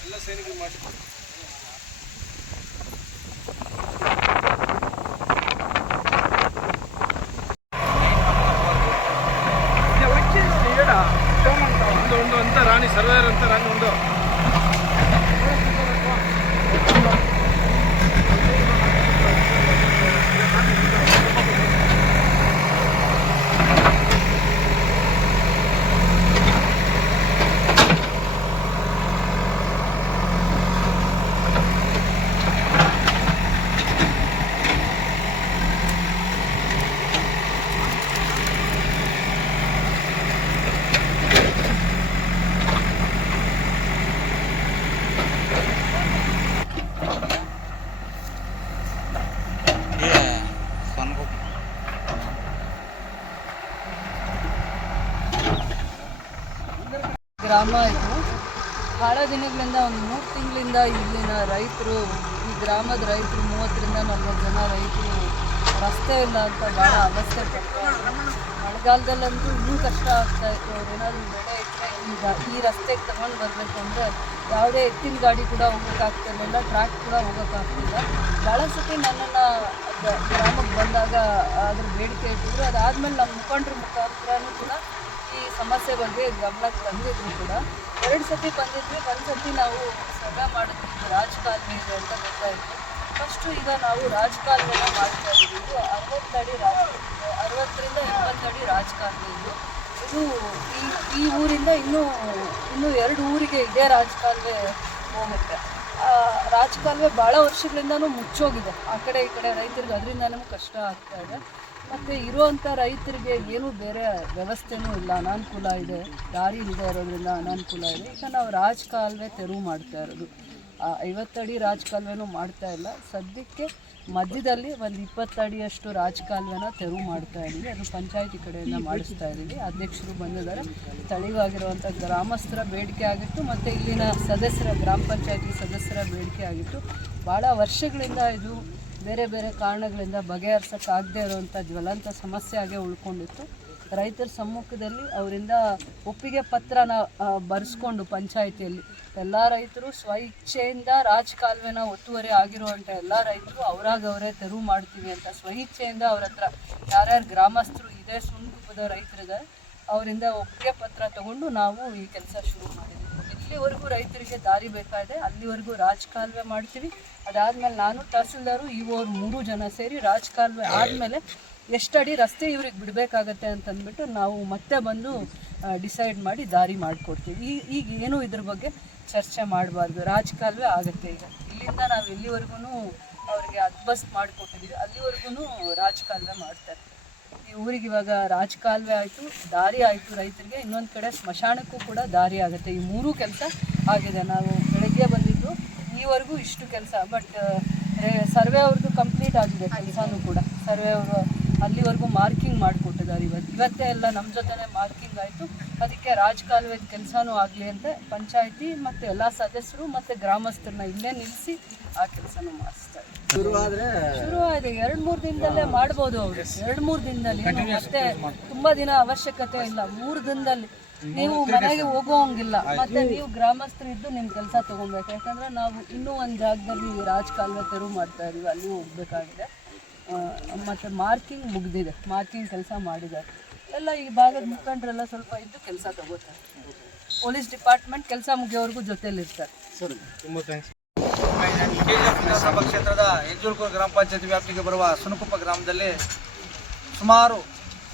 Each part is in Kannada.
ಎಲ್ಲ ಸೈನಿಕರು ಮಾಡಿಸ್ಕೊಂಡು ಒಂದು ಅಂತ ರಾಣಿ ಸರ್ವೇರ್ ಅಂತ ರಾಣಿ ಒಂದು ಗ್ರಾಮ ಇದು. ಭಾಳ ದಿನಗಳಿಂದ ಒಂದು 3 ತಿಂಗಳಿಂದ ಇಲ್ಲಿನ ರೈತರು, ಈ ಗ್ರಾಮದ ರೈತರು 30ರಿಂದ 40 ಜನ ರೈತರು ರಸ್ತೆ ಇಲ್ಲ ಅಂತ ಭಾಳ ಅವಸ್ಥೆ ಪಡ್ತಾರೆ. ಮಳೆಗಾಲದಲ್ಲಂತೂ ಇನ್ನೂ ಕಷ್ಟ ಆಗ್ತಾಯಿತ್ತು. ಅವ್ರೇನಾದರೂ ಬೆಳೆ ಇಟ್ಟರೆ ಈಗ ಈ ರಸ್ತೆಗೆ ತಗೊಂಡು ಬರಬೇಕಂದ್ರೆ ಯಾವುದೇ ಎತ್ತಿನ ಗಾಡಿ ಕೂಡ ಹೋಗೋಕ್ಕಾಗ್ತಿರಲಿಲ್ಲ, ಟ್ರ್ಯಾಕ್ ಕೂಡ ಹೋಗೋಕ್ಕಾಗ್ತಿಲ್ಲ. ಭಾಳ ಸತಿ ನನ್ನನ್ನು ಗ್ರಾಮಕ್ಕೆ ಬಂದಾಗ ಅದ್ರ ಬೇಡಿಕೆ ಇಟ್ಟಿದ್ರು. ಅದಾದಮೇಲೆ ನಮ್ಮ ಮುಖಂಡರ ಮುಖಾಂತರನೂ ಕೂಡ ಈ ಸಮಸ್ಯೆ ಬಗ್ಗೆ ಗಮನಕ್ಕೆ ತಂದಿದ್ರು ಕೂಡ. 2 ಸತಿ ಬಂದಿದ್ವಿ. ಒಂದು ಸತಿ ನಾವು ಸಭೆ ಮಾಡಿದ್ವಿ, ರಾಜಕಾಲುವೆ ಇದೆ ಅಂತ ಗೊತ್ತಾಯಿತು. ಫಸ್ಟು ಈಗ ನಾವು ರಾಜಕಾಲುವೆನ ಮಾಡ್ತಾ ಇದ್ದೀವಿ. 60 ಅಡಿ 60ರಿಂದ 70 ಅಡಿ ರಾಜಕಾಲುವೆ ಇದು. ಈ ಊರಿಂದ ಇನ್ನೂ 2 ಊರಿಗೆ ಇದೇ ರಾಜಕಾಲುವೆ ಹೋಗುತ್ತೆ. ರಾಜಕಾಲುವೆ ಭಾಳ ವರ್ಷಗಳಿಂದನೂ ಮುಚ್ಚೋಗಿದೆ. ಆ ಕಡೆ ಈ ಕಡೆ ರೈತರಿಗೆ ಅದರಿಂದನೂ ಕಷ್ಟ ಆಗ್ತಾ ಇದೆ. ಮತ್ತು ಇರುವಂಥ ರೈತರಿಗೆ ಏನೂ ಬೇರೆ ವ್ಯವಸ್ಥೆನೂ ಇಲ್ಲ, ಅನಾನುಕೂಲ ಇದೆ. ದಾರಿ ಇಲ್ಲದೆ ಇರೋದ್ರಿಂದ ಅನಾನುಕೂಲ ಇದೆ. ಈಗ ನಾವು ರಾಜಕಾಲುವೆ ತೆರವು ಮಾಡ್ತಾ ಇರೋದು. 50 ಅಡಿ ರಾಜಕಾಲುವೆನೂ ಮಾಡ್ತಾ ಇಲ್ಲ. ಸದ್ಯಕ್ಕೆ ಮಧ್ಯದಲ್ಲಿ ಒಂದು 20 ಅಡಿಯಷ್ಟು ರಾಜಕಾಲುವೆನ ತೆರವು ಮಾಡ್ತಾ ಇದ್ದೀವಿ. ಅದು ಪಂಚಾಯಿತಿ ಕಡೆಯಿಂದ ಮಾಡಿಸ್ತಾ ಇದ್ದೀವಿ. ಅಧ್ಯಕ್ಷರು ಬಂದಿದ್ದಾರೆ. ಸ್ಥಳೀಯವಾಗಿರುವಂಥ ಗ್ರಾಮಸ್ಥರ ಬೇಡಿಕೆ ಆಗಿತ್ತು ಮತ್ತು ಇಲ್ಲಿನ ಗ್ರಾಮ ಪಂಚಾಯಿತಿ ಸದಸ್ಯರ ಬೇಡಿಕೆ ಆಗಿತ್ತು. ಭಾಳ ವರ್ಷಗಳಿಂದ ಇದು ಬೇರೆ ಬೇರೆ ಕಾರಣಗಳಿಂದ ಬಗೆಹರಿಸೋಕ್ಕಾಗದೇ ಇರುವಂಥ ಜ್ವಲಂತ ಸಮಸ್ಯೆ ಆಗೇ ಉಳ್ಕೊಂಡಿತ್ತು. ರೈತರ ಸಮ್ಮುಖದಲ್ಲಿ ಅವರಿಂದ ಒಪ್ಪಿಗೆ ಪತ್ರನ ಬರೆಸ್ಕೊಂಡು ಪಂಚಾಯಿತಿಯಲ್ಲಿ ಎಲ್ಲ ರೈತರು ಸ್ವಇಚ್ಛೆಯಿಂದ ರಾಜಕಾಲುವೆನ ಒತ್ತುವರಿ ಆಗಿರುವಂಥ ಎಲ್ಲ ರೈತರು ಅವರೇ ತೆರವು ಮಾಡ್ತೀವಿ ಅಂತ ಸ್ವಇಚ್ಛೆಯಿಂದ ಅವ್ರ ಹತ್ರ ಯಾರ್ಯಾರು ಗ್ರಾಮಸ್ಥರು ಇದೇ ಸುಣ್ಗುಪ್ಪದ ರೈತರಿದ್ದಾರೆ ಅವರಿಂದ ಒಪ್ಪಿಗೆ ಪತ್ರ ತಗೊಂಡು ನಾವು ಈ ಕೆಲಸ ಶುರು ಮಾಡಿದ್ವಿ. ಎಲ್ಲಿವರೆಗೂ ರೈತರಿಗೆ ದಾರಿ ಬೇಕಾಗಿದೆ ಅಲ್ಲಿವರೆಗೂ ರಾಜಕಾಲುವೆ ಮಾಡ್ತೀವಿ. ಅದಾದಮೇಲೆ ನಾನು ತಹಸೀಲ್ದಾರು ಇವರು 3 ಜನ ಸೇರಿ ರಾಜಕಾಲುವೆ ಆದಮೇಲೆ ಎಷ್ಟಡಿ ರಸ್ತೆ ಇವ್ರಿಗೆ ಬಿಡಬೇಕಾಗತ್ತೆ ಅಂತಂದ್ಬಿಟ್ಟು ನಾವು ಮತ್ತೆ ಬಂದು ಡಿಸೈಡ್ ಮಾಡಿ ದಾರಿ ಮಾಡಿಕೊಡ್ತೀವಿ. ಈಗ ಏನೂ ಇದ್ರ ಬಗ್ಗೆ ಚರ್ಚೆ ಮಾಡಬಾರ್ದು. ರಾಜಕಾಲುವೆ ಆಗುತ್ತೆ. ಈಗ ಇಲ್ಲಿಂದ ನಾವು ಎಲ್ಲಿವರೆಗೂ ಅವ್ರಿಗೆ ಅದ್ಬಸ್ತ್ ಮಾಡಿಕೊಟ್ಟಿದ್ದೀವಿ ಅಲ್ಲಿವರೆಗೂ ರಾಜಕಾಲುವೆ ಮಾಡ್ತಾರೆ. ಈ ಊರಿಗೆ ಇವಾಗ ರಾಜಕಾಲುವೆ ಆಯಿತು, ದಾರಿ ಆಯಿತು ರೈತರಿಗೆ. ಇನ್ನೊಂದು ಕಡೆ ಸ್ಮಶಾನಕ್ಕೂ ಕೂಡ ದಾರಿ ಆಗುತ್ತೆ. ಈ 3 ಕೆಲಸ ಆಗಿದೆ. ನಾವು ಬೆಳಗ್ಗೆ ಬಂದಿದ್ದು ಈವರೆಗೂ ಇಷ್ಟು ಕೆಲಸ. ಬಟ್ ಸರ್ವೆ ಅವ್ರದ್ದು ಕಂಪ್ಲೀಟ್ ಆಗಿದೆ ಕೆಲಸನೂ ಕೂಡ. ಸರ್ವೆ ಅವರು ಅಲ್ಲಿವರೆಗೂ ಮಾರ್ಕಿಂಗ್ ಮಾಡಿಕೊಟ್ಟಿದ್ದಾರೆ. ಇವತ್ತೇ ಎಲ್ಲ ನಮ್ಮ ಜೊತೆನೇ ಮಾರ್ಕಿಂಗ್ ಆಯಿತು. ಅದಕ್ಕೆ ರಾಜಕಾಲುವೆ ಕೆಲಸನೂ ಆಗಲಿ ಅಂತ ಪಂಚಾಯಿತಿ ಮತ್ತು ಎಲ್ಲ ಸದಸ್ಯರು ಮತ್ತು ಗ್ರಾಮಸ್ಥರನ್ನ ಇಲ್ಲೇ ನಿಲ್ಲಿಸಿ ಆ ಕೆಲಸನೂ ಮಾಡಿಸ್ತಾರೆ. ಶುರು ಆಗಿದೆ. 2-3 ದಿನದಲ್ಲೇ ಮಾಡ್ಬೋದು ಅವರು. 2-3 ದಿನದಲ್ಲಿ ಮತ್ತೆ ತುಂಬ ದಿನ ಅವಶ್ಯಕತೆ ಇಲ್ಲ. 3 ದಿನದಲ್ಲಿ ನೀವು ಮನೆಗೆ ಹೋಗೋಂಗಿಲ್ಲ. ಮತ್ತು ನೀವು ಗ್ರಾಮಸ್ಥರು ಇದ್ದು ನಿಮ್ಮ ಕೆಲಸ ತೊಗೊಬೇಕು. ಯಾಕಂದರೆ ನಾವು ಇನ್ನೂ ಒಂದು ಜಾಗದಲ್ಲಿ ರಾಜಕಾಲುವೆ ತೆರವು ಮಾಡ್ತಾ ಇದ್ದೀವಿ, ಅಲ್ಲಿ ಹೋಗಬೇಕಾಗಿದೆ. ಮತ್ತು ಮಾರ್ಕಿಂಗ್ ಮುಗಿದಿದೆ, ಮಾರ್ಕಿಂಗ್ ಕೆಲಸ ಮಾಡಿದ್ದಾರೆ. ಎಲ್ಲ ಈ ಭಾಗದ ಮುಖಂಡರೆಲ್ಲ ಸ್ವಲ್ಪ ಇದ್ದು ಕೆಲಸ ತಗೋತಾರೆ. ಪೊಲೀಸ್ ಡಿಪಾರ್ಟ್ಮೆಂಟ್ ಕೆಲಸ ಮುಗಿಯೋವರೆಗೂ ಜೊತೆಯಲ್ಲಿರ್ತಾರೆ. ಸರಿ, ತುಂಬ ಥ್ಯಾಂಕ್ಸ್. ಕೆಜಿಎಫ್ ವಿಧಾನಸಭಾ ಕ್ಷೇತ್ರದ ಹೆಂಜುಳ್ಕೂರು ಗ್ರಾಮ ಪಂಚಾಯತಿ ವ್ಯಾಪ್ತಿಗೆ ಬರುವ ಸುಣಕುಪ್ಪ ಗ್ರಾಮದಲ್ಲಿ ಸುಮಾರು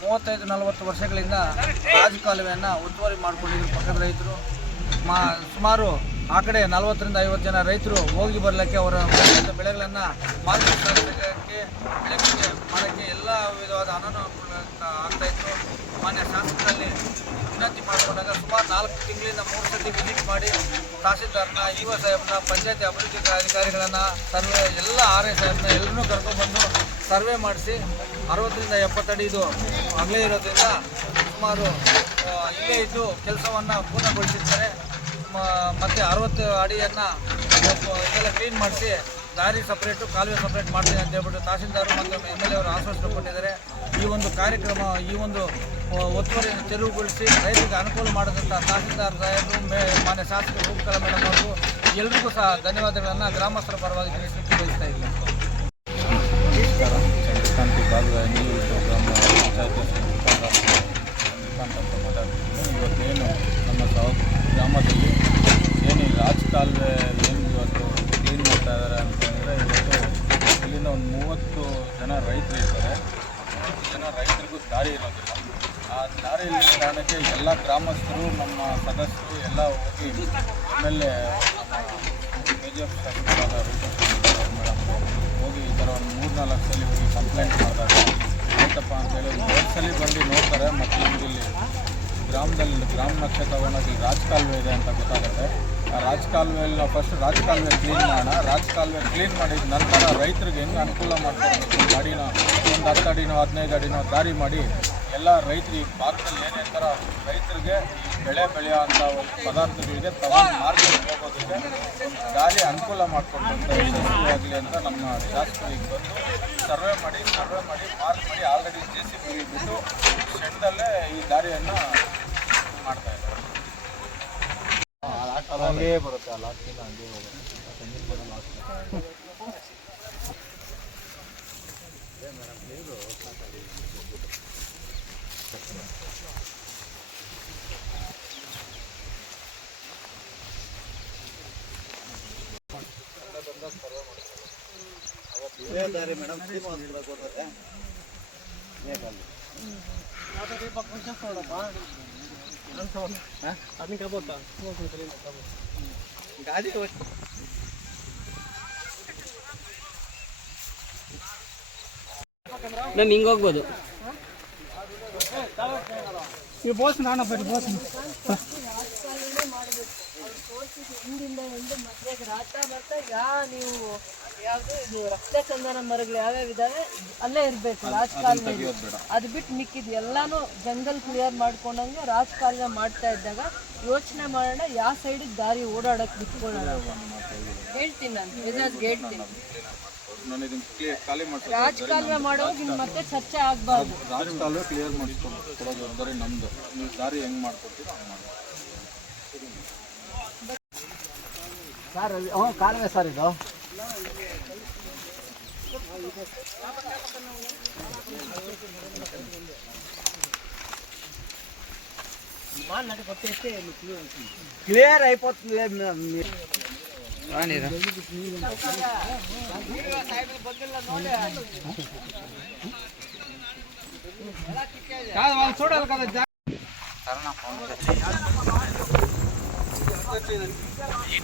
35-40 ವರ್ಷಗಳಿಂದ ರಾಜಕಾಲುವೆಯನ್ನು ಒತ್ತುವರಿ ಮಾಡಿಕೊಂಡಿದ್ರು ಪಕ್ಕದ ರೈತರು. ಸುಮಾರು ಆ ಕಡೆ 40ರಿಂದ 50 ಜನ ರೈತರು ಹೋಗಿ ಬರಲಿಕ್ಕೆ ಅವರ ಬೆಳೆಗಳನ್ನು ಮಾರ್ಕೆಟ್ ಬೆಳೆಗಳಿಗೆ ಮಾಡೋಕ್ಕೆ ಎಲ್ಲ ವಿಧವಾದ ಅನಾನುಕೂಲ ಆಗ್ತಾಯಿತ್ತು. ಮಾನ್ಯ ಶಾಸಕರಲ್ಲಿ ವಿನಂತಿ ಮಾಡಿಕೊಂಡಾಗ ಸುಮಾರು 4 ತಿಂಗಳಿಂದ 3 ಸತಿ ವಿಸಿಟ್ ಮಾಡಿ ತಹಸೀಲ್ದಾರ್ನ, ಇಒ ಸಾಹೇಬ್ರನ್ನ, ಪಂಚಾಯತಿ ಅಭಿವೃದ್ಧಿ ಅಧಿಕಾರಿಗಳನ್ನು, ಸರ್ವೆ ಎಲ್ಲ RI ಸಾಹೇಬ್ರನ್ನ ಎಲ್ಲರೂ ಕರ್ಕೊಂಡ್ಬಂದು ಸರ್ವೆ ಮಾಡಿಸಿ 60ರಿಂದ 70 ಅಡಿ ಇದು ಅಗಲೇ ಇರೋದ್ರಿಂದ ಸುಮಾರು ಇಲ್ಲೇ ಇದ್ದು ಕೆಲಸವನ್ನು ಪೂರ್ಣಗೊಳಿಸಿರ್ತಾರೆ. ಮತ್ತು 60 ಅಡಿಯನ್ನು ಇದೆಲ್ಲ ಕ್ಲೀನ್ ಮಾಡಿಸಿ ದಾರಿ ಸಪ್ರೇಟು, ಕಾಲುವೆ ಸಪ್ರೇಟ್ ಮಾಡ್ತೀನಿ ಅಂತ ಹೇಳ್ಬಿಟ್ಟು ತಹಸೀಲ್ದಾರು ಮತ್ತು MLA ಅವರು ಆಶ್ವಾಸನೆ ಕೊಟ್ಟಿದ್ದಾರೆ. ಈ ಒಂದು ಕಾರ್ಯಕ್ರಮ ಈ ಒಂದು ಒತ್ತುವರಿಯನ್ನು ತೆರವುಗೊಳಿಸಿ ರೈತರಿಗೆ ಅನುಕೂಲ ಮಾಡಿದಂಥ ತಹಸೀಲ್ದಾರ್ ಸಾಹೇಬರು ಮಾನ್ಯ ಶಾಸಕರು ರೂಪಕಲ ಮೇಡಮ್ ಅವರು ಎಲ್ರಿಗೂ ಸಹ ಧನ್ಯವಾದಗಳನ್ನು ಗ್ರಾಮಸ್ಥರ ಪರವಾಗಿ ತಿಳಿಸಲಿಕ್ಕೆ ಬಯಸ್ತಾ ಇದ್ದೀನಿ. ಚಂದ್ರಕಾಂತಿ ಭಾಗದ ಗ್ರಾಮ ಪಂಚಾಯತಿ ಅಂತ ಮಾತಾಡ್ತೀನಿ. ಇವತ್ತೇನು ನಮ್ಮ ಗ್ರಾಮದಲ್ಲಿ ಏನು ಈ ರಾಜಕಾಲುವೆ ಏನು ಇವತ್ತು ಕ್ಲೀನ್ ಮಾಡ್ತಾ ಇದ್ದಾರೆ ಅಂತಂದರೆ ಇವತ್ತು ಇಲ್ಲಿಂದ ಒಂದು 30 ಜನ ರೈತರು ಇರ್ತಾರೆ. 30 ಜನ ರೈತರಿಗೂ ದಾರಿ ಇರೋದಿಲ್ಲ. ಆ ದಾರಿ ಇಲ್ಲದ ಕಾರಣಕ್ಕೆ ಎಲ್ಲ ಗ್ರಾಮಸ್ಥರು ನಮ್ಮ ಸದಸ್ಯರು ಎಲ್ಲ ಹೋಗಿ ಆಮೇಲೆ ನಮ್ಮ KGF ಸರ್ಕಾರದ ಮೇಡಮ್ ಹೋಗಿ ಈ ಥರ ಒಂದು 3-4 ಸಲ ಹೋಗಿ ಕಂಪ್ಲೇಂಟ್ ಮಾಡಿದಾಗ ಆಯ್ತಪ್ಪ ಅಂತೇಳಿ ಒಂದು ಸಲ ಬಂದು ನೋಡ್ತಾರೆ. ಮತ್ತು ನಮಗೆ ಇಲ್ಲಿ ಗ್ರಾಮದಲ್ಲಿ ಗ್ರಾಮ ನಕ್ಷೆ ತಗೊಂಡಾಗ ಇಲ್ಲಿ ರಾಜಕಾಲುವೆ ಇದೆ ಅಂತ ಗೊತ್ತಾಗುತ್ತೆ. ಆ ರಾಜಕಾಲುವೆಯಲ್ಲಿ ನಾವು ಫಸ್ಟ್ ರಾಜಕಾಲುವೆ ಕ್ಲೀನ್ ಮಾಡೋಣ. ರಾಜಕಾಲುವೆ ಕ್ಲೀನ್ ಮಾಡಿದ ನಂತರ ರೈತರಿಗೆ ಹೆಂಗೆ ಅನುಕೂಲ ಮಾಡ್ಕೊಡ್ಬೇಕು, ಗಾಡಿನ ಒಂದು 10 ಅಡಿನೋ 15 ಅಡಿನೋ ದಾರಿ ಮಾಡಿ ಎಲ್ಲ ರೈತರಿಗೆ ಈ ಭಾಗದಲ್ಲಿ ಏನೇನು ಥರ ರೈತರಿಗೆ ಈ ಬೆಳೆ ಬೆಳೆಯೋ ಅಂಥ ಒಂದು ಪದಾರ್ಥಗಳಿಗೆ ತಗೊಂಡು ಮಾರ್ಕೆಟ್ಗೆ ಹೋಗೋದಕ್ಕೆ ಒಂದು ದಾರಿ ಅನುಕೂಲ ಮಾಡಿಕೊಡ್ಬೇಕು ಯಶಸ್ವಿಯಾಗಲಿ ಅಂತ ನಮ್ಮ ಶಾಸಕರಿಗೆ ಬಂದು ಸರ್ವೆ ಮಾಡಿ ಮಾರ್ಕ್ ಮಾಡಿ ಆಲ್ರೆಡಿ JCB ಬಿಟ್ಟು ಶೆಡ್ದಲ್ಲೇ ಈ ದಾರಿಯನ್ನು ಮಾಡ್ತಾ ಇದ್ದಾರೆ. ಹಂಗೇ ಬರುತ್ತೆ ಅಲ್ಲ, ಹಂಗೆ ಹೋಗುತ್ತೆ. ಮ್ಯಾಮ್ ಹಿಂಗೆ ಹೋಗ್ಬೋದು. ಹಿಂದಿಂದ ಹಿಂದೆ ಮಧ್ಯಕ್ಕೆ ರಾತ್ರಿ ಬರ್ತಾ ನೀವು ಯಾವುದು ಇದು ರಕ್ತ ಚಂದನ ಮರಗಳು ಯಾವ್ಯಾವ ಇದಾವೆ ಅಲ್ಲೇ ಇರಬೇಕು ರಾಜಕಾಲುವೆ. ಅದು ಬಿಟ್ಟು ಮಿಕ್ಕಿದ್ದು ಎಲ್ಲಾನು ಜಂಗಲ್ ಕ್ಲಿಯರ್ ಮಾಡ್ಕೊಂಡಂಗೆ ರಾಜಕಾಲುವೆ ಮಾಡ್ತಾ ಇದ್ದಾಗ ಯೋಚನೆ ಮಾಡೋಣ ಯಾವ ಸೈಡಿಗೆ ದಾರಿ ಓಡಾಡಕ್ಕೆ ಬಿಟ್ಕೊಳ್ಳೋಣ. ಹೇಳ್ತೀನಿ ನಾನು ಮೆಜಾಜ್ಗೆ ಹೇಳ್ತೀನಿ. ರಾಜಕಾಲುವೆ ಮಾಡೋವಾಗ ಇನ್ನು ಮತ್ತೆ ಚರ್ಚೆ ಆಗಬಾರ್ದು. ರಾಜಕಾಲುವೆ ಕ್ಲಿಯರ್ ಮಾಡಿಸ್ಕೊಂಡು ಕೊಡೋದು ಬರೀ ನಮ್ಮದು. ನೀವು ದಾರಿ ಹೆಂಗೆ ಮಾಡ್ಕೊಡ್ತೀರೋ ಹಂಗೆ ಮಾಡಿ ಸರ್. ಕಾಲುವೆ ಸರ್ ಇದು. క్లియర్ అయిపోతుంది. కాదు వాళ్ళు చూడాలి కదా. ಈ